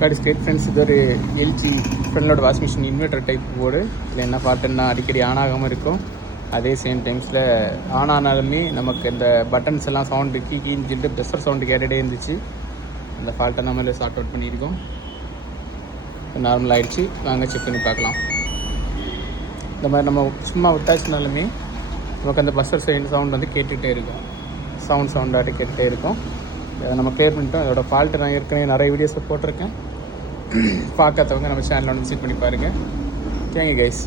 காடி straight friends. இது ஒரு எல்ஜி ஃப்ரெண்டோட washing machine inverter type board. இதில் என்ன பார்த்தோன்னா அடிக்கடி ஆன் ஆகாமல் இருக்கும். அதே சேம் டைம்ஸில் ஆன் ஆனாலுமே நமக்கு இந்த பட்டன்ஸ் எல்லாம் சவுண்டு கீன்னு சொல்லிட்டு ப்ரெஷர் சவுண்டு கேட்டுகிட்டே இருந்துச்சு. இந்த ஃபால்ட்டை நம்ம சார்ட் அவுட் பண்ணியிருக்கோம். நார்மல் ஆகிடுச்சு. வாங்க செக் பண்ணி பார்க்கலாம். இந்த மாதிரி நம்ம சும்மா விட்டாச்சுனாலுமே நமக்கு அந்த பஸ்ஸர் சவுண்ட் வந்து கேட்டுகிட்டே இருக்கும். சவுண்டாட்டு கேட்டுகிட்டே இருக்கும். அதை நம்ம கிளியர் பண்ணிட்டோம். அதோட ஃபால்ட்டு நான் ஏற்கனவே நிறைய வீடியோஸை போட்டிருக்கேன். பார்க்காதவங்க நம்ம சேனலில் வந்து விசிட் பண்ணி பாருங்கள். Thank you guys.